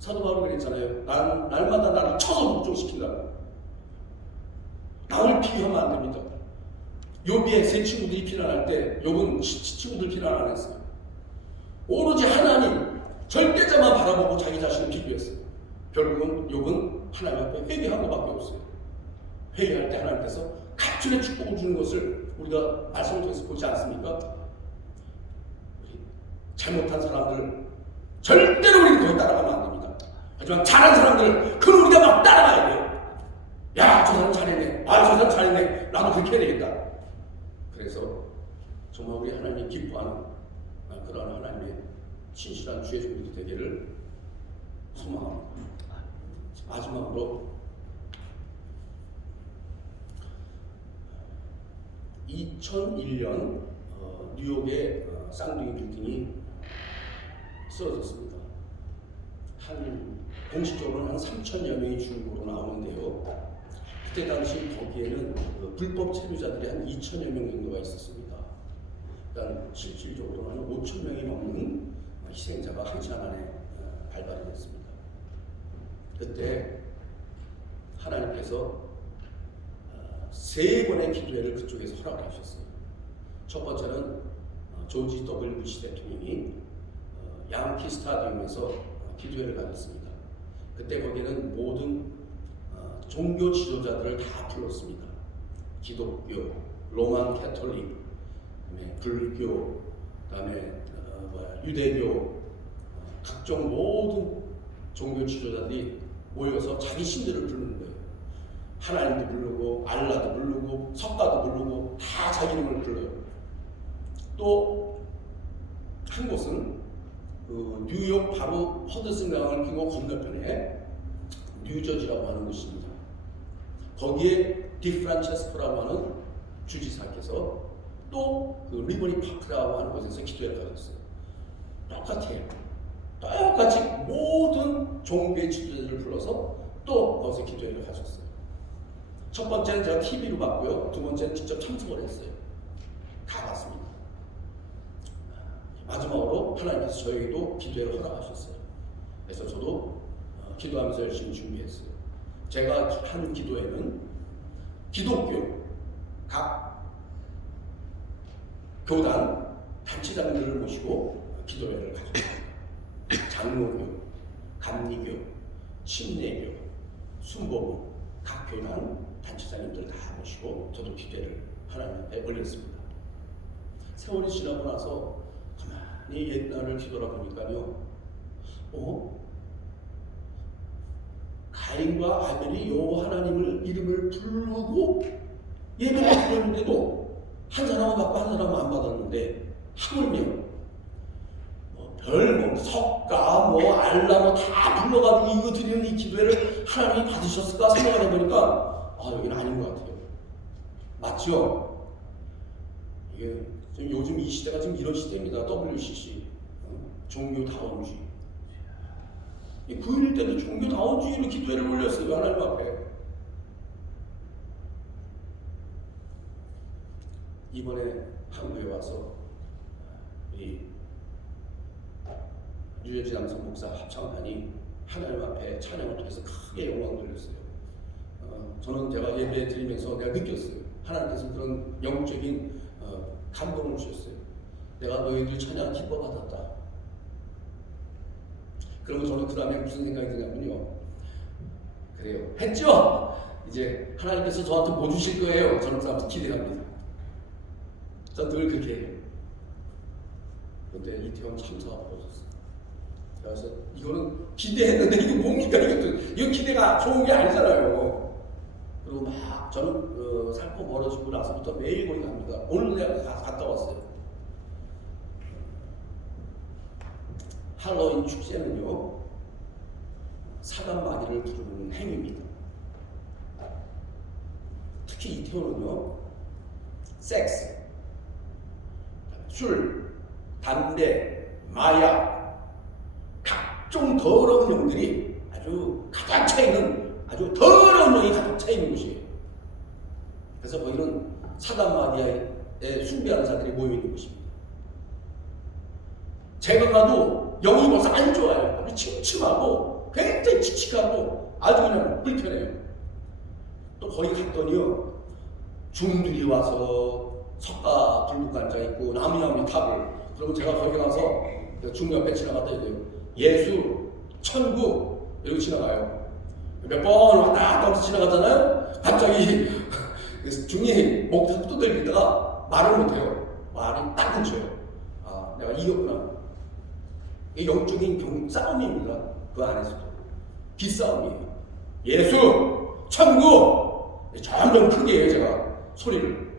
사도 바울이 그랬잖아요. 날마다 나를 쳐서 복종시킨다고. 나를 비교하면 안 됩니다. 욥의 세 친구들이 비난할 때 욥은 친구들 비난 안 했어요. 오로지 하나님 절대자만 바라보고 자기 자신을 비교했어요. 결국은 욥은 하나님 앞에 회개한 것밖에 없어요. 회개할 때 하나님께서 갑절의 축복을 주는 것을 우리가 말씀을 통해서 보지 않습니까? 잘못한 사람들 절대로 우리는 거기 따라가면 안 됩니다. 하지만 잘한 사람들 그건 우리가 막 따라가야 돼요. 야, 저 사람 잘했네. 아, 저 사람 잘했네. 나도 그렇게 해야 되겠다. 그래서 정말 우리 하나님이 기뻐하는 그런 하나님의 신실한 주의 종들이 되기를 소망합니다. 마지막으로 2001년 뉴욕의 쌍둥이 빌딩이 쓰러졌습니다. 공식적으로는 한 3,000여 명이 죽은 걸로 나오는데요. 그때 당시 거기에는 불법 체류자들이 한 2,000여 명 정도가 있었습니다. 일단 실질적으로는 한 5,000명이 넘는 희생자가 한 시간 안에 발발이 됐습니다. 그때 하나님께서 세 번의 기도회를 그쪽에서 허락을 하셨어요. 첫 번째는 조지 W. 부시 대통령이 양키 스타디움에서 기도회를 가졌습니다. 그때 거기에는 모든 종교 지도자들을 다 불렀습니다. 기독교, 로만 캐톨릭, 그다음에 불교, 그다음에 유대교, 각종 모든 종교 지도자들이 모여서 자기 신들을 부르는 거예요. 하나님도 부르고 알라도 부르고 석가도 부르고 다 자기 이름을 불러요. 또 한 곳은 뉴욕 바로 허드슨 강을 끼고 건너편에 뉴저지라고 하는 곳입니다. 거기에 디프란체스코라고 하는 주지사께서 또 그 리버니 파크라고 하는 곳에서 기도회를 가졌어요. 똑같아요. 똑같이 모든 종교의 지도자들을 불러서 또 거기서 기도회를 가졌어요. 첫 번째는 제가 TV로 봤고요. 두 번째는 직접 참석을 했어요. 다 봤습니다. 마지막으로 하나님께서 저에게도 기도회를 허락하셨어요. 그래서 저도 기도하면서 열심히 준비했어요. 제가 한 기도회는 기독교 각 교단 단체장들을 모시고 기도회를 가졌어요. 장로교, 감리교, 침례교, 순복음 각 교단 단체장님들 다 모시고 저도 기도회를 하나님 앞에 올렸습니다. 세월이 지나고 나서 가만히 옛날을 뒤돌아보니까요, 가인과 아벨이 여호와 하나님을 이름을 부르고 예배를 드렸는데도 한 사람은 받고 한 사람은 안 받았는데, 하물며 석가, 알라 다 불러가지고 이거 드리는 이 기도회를 하나님이 받으셨을까 생각을 해보니까 여기는 아닌 것 같아요. 맞죠? 이게 지금 요즘 이 시대가 지금 이런 시대입니다. WCC 종교다원주의. 9.11 때도 종교다원주의로 기도회를 올렸어요. 하나님 앞에. 이번에 한국에 와서 이 유해진 양성 목사 합창단이 하나님 앞에 찬양을 통해서 크게 영광을 돌렸어요. 저는 제가 예배 드리면서 내가 느꼈어요. 하나님께서 그런 영적인 감동을 주셨어요. 내가 너희들 찬양 기뻐 받았다. 그러면 저는 그 다음에 무슨 생각이 드냐면요. 그래요. 했죠? 이제 하나님께서 저한테 뭐 주실 거예요? 저는 그 다음부터 기대합니다. 저는 늘 그렇게 해요. 그런데 이태원 참사가 벌어졌어요. 그래서 이거는 기대했는데 이거 뭡니까? 이거 기대가 좋은 게 아니잖아요. 그리고 막 저는 살고 멀어지고 나서부터 매일 거기 갑니다. 오늘 내가 갔다 왔어요. 할로윈 축제는요, 사단 마귀를 부르는 행위입니다. 특히 이태원은요, 섹스, 술, 담배, 마약, 각종 더러운 영들이 아주 가득 차 있는, 아주 더러운 영이 가득 차 있는 곳이에요. 그래서 거기는 사단 마귀에 숭배하는 자들이 모여 있는 곳입니다. 제가 가도 영이 벌써 안 좋아요. 아주 침침하고 굉장히 칙칙하고 아주 그냥 불편해요. 또 거기 갔더니요, 중들이 와서 석가 들고 앉아 있고 나무나무 탑을, 그러면 제가 거기 가서 중 옆에 지나갔다 이래요. 예수, 천국 이러고 지나가요. 몇 번 왔다 갔다 하면서 지나가잖아요. 갑자기 중이 목 탁 두들기다가 말을 못해요. 말이 딱 끊겨요. 내가 이겼구나. 이게 영적인 싸움입니다. 그 안에서도 기싸움이에요. 예수, 천국 점점 크게 해요. 제가 소리를.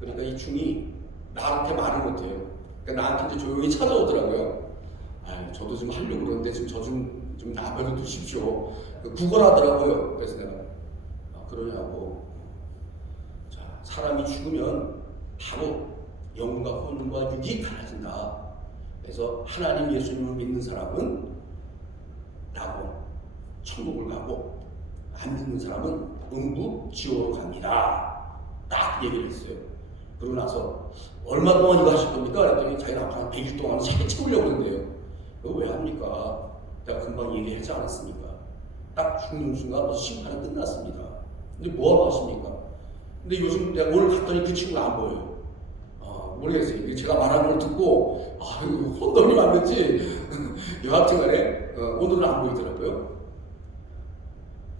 그러니까 이 중이 나한테 말을 못해요. 그러니까 나한테 이제 조용히 찾아오더라고요. 저도 좀 하려고 그러는데 지금 저 좀 나발로 두십시오. 구걸하더라고요. 그래서 내가 그러냐고. 자, 사람이 죽으면 바로 영과 혼과 육이 갈라진다. 그래서 하나님 예수님을 믿는 사람은 나고 천국을 가고, 안 믿는 사람은 음부 지옥으로 갑니다. 딱 얘기를 했어요. 그러고 나서 얼마 동안 이거 하실 겁니까? 그랬더니 자기는 앞으로 한 100일 동안 잘 채우려고 그러는데요. 이거 왜 합니까? 내가 금방 얘기하지 않았습니까? 딱 죽는 순간 벌써 심판은 끝났습니다. 근데 뭐하고 하십니까? 근데 요즘 내가 오늘 갔더니 그 친구가 안 보여요. 모르겠어요. 제가 말하는 걸 듣고 혼돈이 왔는지 여하튼간에 오늘은 안 보이더라고요.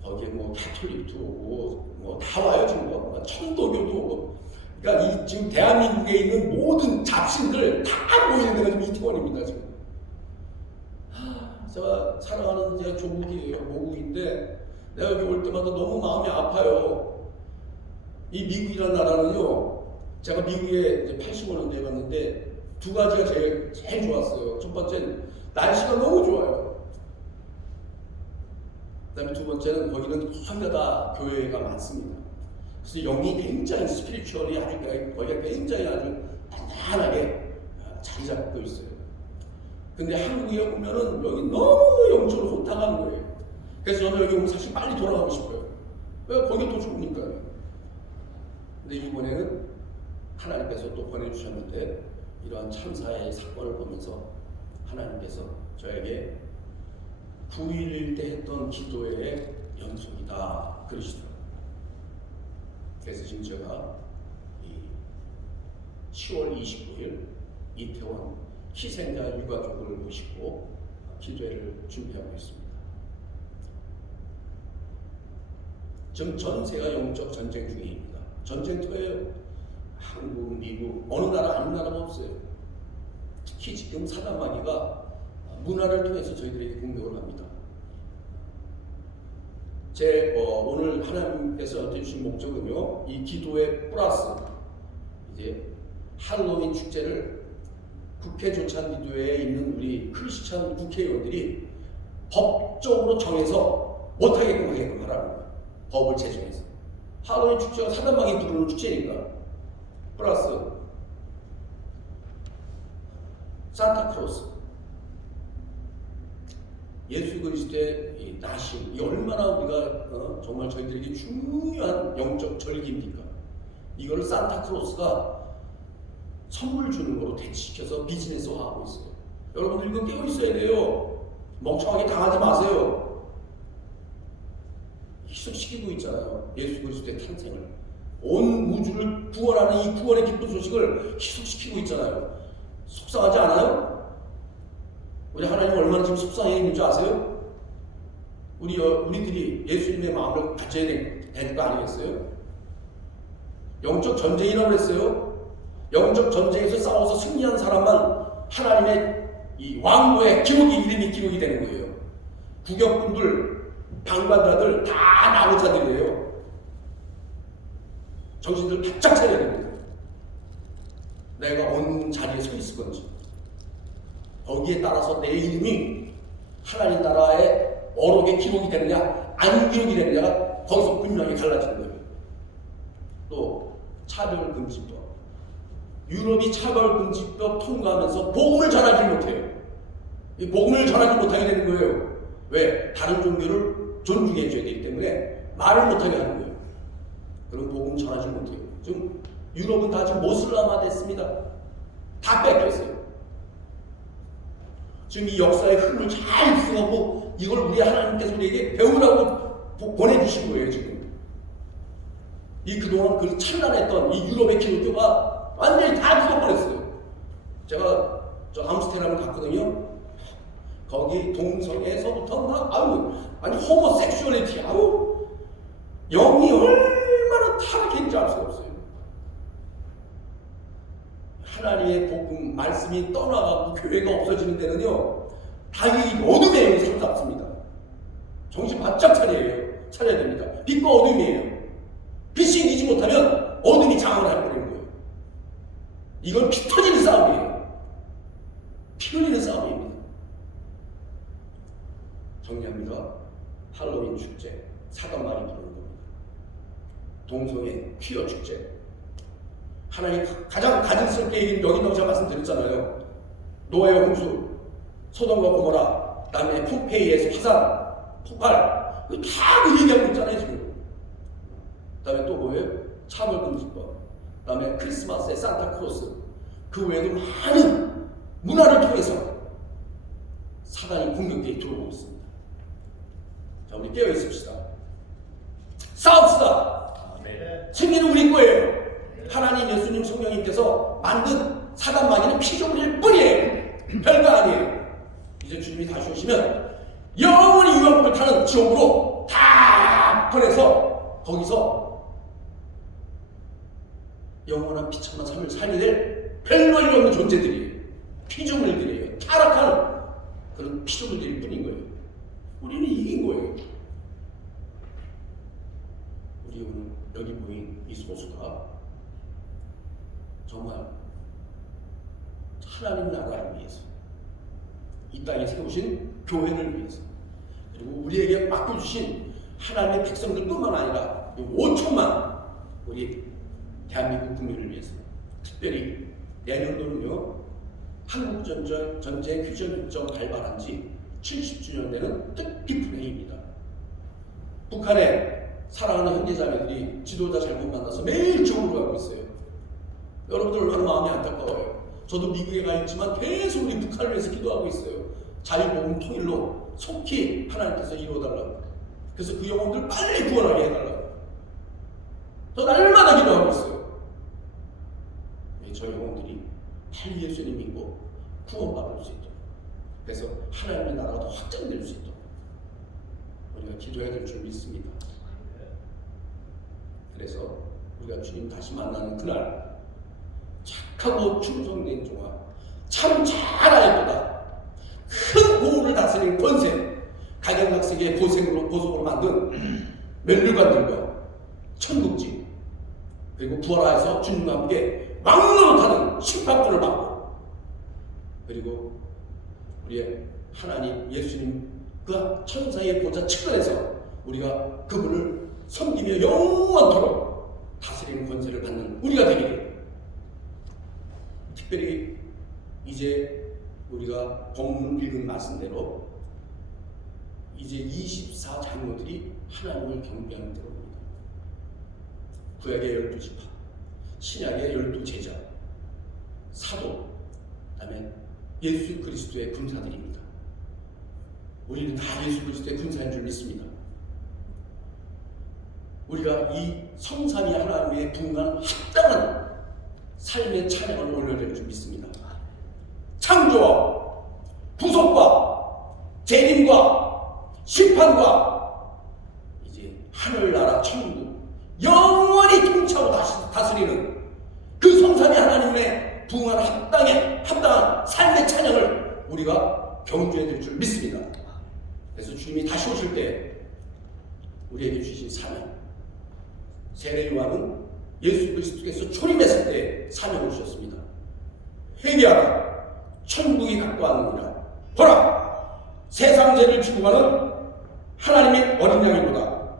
거기에 캐톨릭도 오고 다 와요. 지금 천도교도 오고. 그러니까 이 지금 대한민국에 있는 모든 잡신들 다 모이는 데가 지금 이태원입니다. 지금. 제가 사랑하는 제 조국이에요. 모국인데 내가 여기 올 때마다 너무 마음이 아파요. 이 미국이라는 나라는요, 제가 미국에 이제 85년도에 갔는데 두 가지가 제일 좋았어요. 첫 번째는 날씨가 너무 좋아요. 그다음에 두 번째는 거기는 거의 다 교회가 많습니다. 그래서 영이 굉장히 스피리추얼이 아주 거기가 굉장히 아주 단단하게 자리 잡고 있어요. 근데 한국에 오면은 여기 너무 영적으로 혼탁한 거예요. 그래서 저는 여기 오면 사실 빨리 돌아가고 싶어요. 왜? 거기 더 좋으니까. 근데 이번에는 하나님께서 또 보내주셨는데 이러한 참사의 사건을 보면서 하나님께서 저에게 9.11 때 했던 기도의 연속이다 그러시더라고요. 그래서 지금 제가 10월 29일 이태원 희생자 유가족을 모시고 기도회를 준비하고 있습니다. 지금 전세가 영적 전쟁 중입니다. 전쟁터예요. 한국, 미국, 어느 나라 아닌 나라가 없어요. 특히 지금 사단마귀가 문화를 통해서 저희들에게 공격을 합니다. 오늘 하나님께서 주신 목적은요, 이 기도의 플러스 이제 할로윈 축제를 국회 조찬기도회에 있는 우리 크리스찬 국회의원들이 법적으로 정해서 못하게끔 하게끔 하라는 거예요. 법을 제정해서. 할로윈 축제가 사단마귀 부르는 축제니까. 플러스 산타크로스, 예수 그리스도의 나심, 이 얼마나 우리가 정말 저희들에게 중요한 영적 절기입니까? 이걸 산타크로스가 선물 주는 거로 대치시켜서 비즈니스화하고 있어요. 여러분들 이거 깨어 있어야 돼요. 멍청하게 당하지 마세요. 희석시키고 있잖아요. 예수 그리스도의 탄생을, 온 우주를 구원하는 이 구원의 기쁜 소식을 희석시키고 있잖아요. 속상하지 않아요? 우리 하나님 얼마나 지금 속상해 있는 줄 아세요? 우리들이 예수님의 마음을 가져야 되는 거 아니겠어요? 영적 전쟁이라고 그랬어요. 영적 전쟁에서 싸워서 승리한 사람만 하나님의 이 왕국의 이름이 기록이 되는 거예요. 국역군들, 방관자들 다 나오자들이에요. 정신들 바짝 차려야 됩니다. 내가 어느 자리에 서 있을 건지, 거기에 따라서 내 이름이 하나님 나라의 어록에 기록이 되느냐 안 기록이 되느냐가 거기서 분명히 갈라지는 거예요. 또 차별금지법, 유럽이 차별금지법 통과하면서 복음을 전하지 못해요. 이 복음을 전하지 못하게 되는 거예요. 왜? 다른 종교를 존중해 줘야 되기 때문에 말을 못하게 하는 거예요. 그럼 복음 전하지 못해요. 지금 유럽은 다 지금 모슬라마 됐습니다. 다 뺏겼어요. 지금 이 역사의 흐름을 잘 이해하고 이걸 우리 하나님께서 우리에게 배우라고 보내주신 거예요. 지금 이 그동안 그 찬란했던 이 유럽의 기독교가 완전히 다 죽어버렸어요. 제가 저 암스테르담을 갔거든요. 거기 동성애에서부터 아니 호모섹슈얼리티, 영이 얼마나 타락했는지 알 수가 없어요. 하나님의 복음 말씀이 떠나가고 교회가 없어지는 데는요, 다 이 어둠의 영이 사로잡습니다. 정신 바짝 차려야 됩니다. 빛과 어둠이에요. 빛이 이기지 못하면 어둠이 장악을 해버리는 거예요. 이건 피 터지는 싸움이에요. 피 흘리는 싸움입니다. 정리합니다. 할로윈 축제, 사단마귀 부르는 겁니다. 동성애, 퀴어 축제. 하나님 가장 가증스럽게 얘기는 여기 제가 말씀드렸잖아요. 노아의 홍수, 소돔과 고모라, 그다음에 폼페이에서 화산, 폭발, 다 그 얘기하고 있잖아요 지금. 그다음에 또 뭐예요? 차별금지법, 그다음에 크리스마스의 산타크로스, 그 외에도 많은 문화를 통해서 사단이 공격되게 들어오고 있습니다. 자, 우리 깨어 있읍시다. 싸웁시다. 승리는 우리 거예요. 하나님, 예수님, 성령님께서 만든 사단마귀는 피조물일 뿐이에요. 별거 아니에요. 이제 주님이 다시 오시면 영원히 유황불 타는 지옥으로 다 보내서 거기서 영원한 비참한 삶을 살게 될 별볼일 없는 존재들이에요. 피조물들이에요. 타락한 그런 피조물들일 뿐인 거예요. 우리는 이긴 거예요. 우리 오늘 여기 모인 이 소수가 정말 하나님 나라를 위해서, 이 땅에 세우신 교회를 위해서, 그리고 우리에게 맡겨주신 하나님의 백성들뿐만 아니라 5천만 우리 대한민국 국민을 위해서, 특별히 내년도는요 한국전쟁 휴전협정 발발한 지 70주년 되는 뜻깊은 해입니다. 북한의 사랑하는 형제자매들이 지도자 잘못 만나서 매일 죽음으로 가고 있어요. 여러분들 얼마나 마음이 안타까워요. 저도 미국에 가 있지만 계속 우리 북한을 위해서 기도하고 있어요. 자유복음 통일로 속히 하나님께서 이루어달라고. 그래서 그 영혼들 빨리 구원하게 해달라고. 저 날마다 기도하고 있어요. 저 영혼들이 빨리 예수님 믿고 구원받을 수 있도록, 그래서 하나님의 나라가 더 확장될 수 있도록 우리가 기도해야 될 줄 믿습니다. 그래서 우리가 주님 다시 만나는 그날 착하고 충성된 종아 참 잘하였도다. 큰 고울을 다스리는 권세, 각양각색의 보석으로 만든 면류관들과 천국집, 그리고 부활하여서 주님과 함께 왕노릇하는 심판권을 받고, 그리고 우리의 하나님 예수님 그 천사의 보좌 측근에서 우리가 그분을 섬기며 영원토록 다스리는 권세를 받는 우리가 되기를. 특별히 이제 우리가 본문 읽은 말씀대로 이제 24장로들이 하나님을 경배하는 대로입니다. 구약의 12지파, 신약의 12제자, 사도, 그 다음에 예수 그리스도의 군사들입니다. 우리는 다 예수 그리스도의 군사인 줄 믿습니다. 우리가 이 성삼위 하나님의 분간 합당한 삶의 찬양을 올려야 될 줄 믿습니다. 창조와 부속과 재림과 심판과 이제 하늘나라 천국 영원히 통치하고 다스리는 그 성삼위 하나님의 부흥한 합당한 삶의 찬양을 우리가 경주해야 될 줄 믿습니다. 그래서 주님이 다시 오실 때 우리에게 주신 사명, 세례 요한은 예수 그리스도께서 초림했을 때 사명을 주셨습니다. 회개하라, 천국이 가까웠느니라. 보라, 세상 죄를 지고 가는 하나님의 어린 양이로다.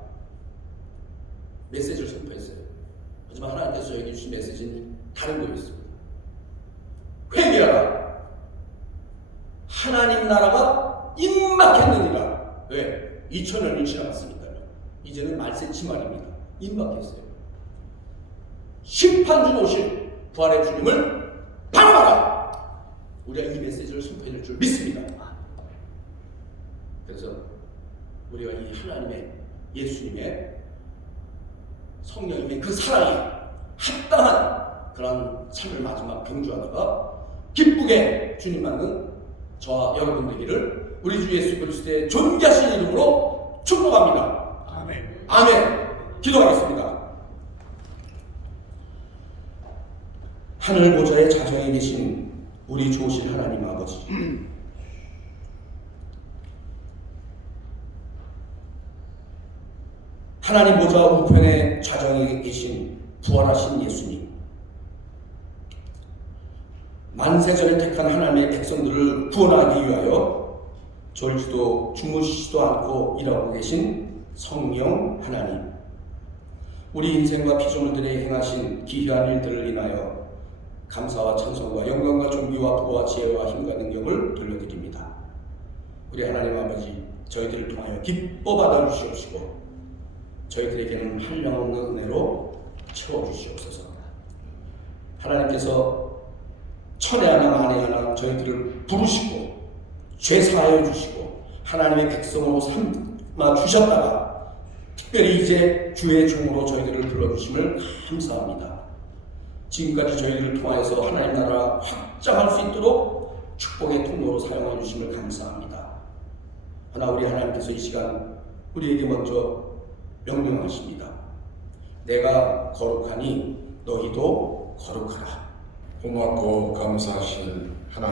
메시지를 선포했어요. 하지만 하나님께서 저에게 주신 메시지는 다른 거였습니다. 회개하라, 하나님 나라가 임박했느니라. 왜? 2000년이 지나갔으니까요. 이제는 말세치 말입니다. 임박했어요. 심판주 오실 부활의 주님을 바라봐라. 우리가 이 메시지를 선포해 줄 줄 믿습니다. 그래서 우리가 이 하나님의 예수님의 성령님의 그 사랑에 합당한 그런 삶을 마지막 경주하다가 기쁘게 주님 만난 저와 여러분 되기를 우리 주 예수 그리스도의 존귀하신 이름으로 축복합니다. 아멘. 아멘. 기도하겠습니다. 하늘 보좌의 자정에 계신 우리 좋으신 하나님 아버지, 하나님 보좌 우편에 자정에 계신 부활하신 예수님, 만세전에 택한 하나님의 백성들을 구원하기 위하여 졸지도 주무시지도 않고 일하고 계신 성령 하나님, 우리 인생과 피조물들에 행하신 기이한 일들을 인하여 감사와 찬송과 영광과 존귀와 부와 지혜와 힘과 능력을 돌려드립니다. 우리 하나님 아버지, 저희들을 통하여 기뻐 받아주시옵시고 저희들에게는 한량없는 은혜로 채워주시옵소서. 하나님께서 천에 하나 만에 하나 저희들을 부르시고 죄사하여 주시고 하나님의 백성으로 삼아 주셨다가 특별히 이제 주의 종으로 저희들을 불러주심을 감사합니다. 지금까지 저희들을 통하여서 하나님 나라 확장할 수 있도록 축복의 통로로 사용해 주심을 감사합니다. 하나 우리 하나님께서 이 시간 우리에게 먼저 명령하십니다. 내가 거룩하니 너희도 거룩하라. 고맙고 감사하신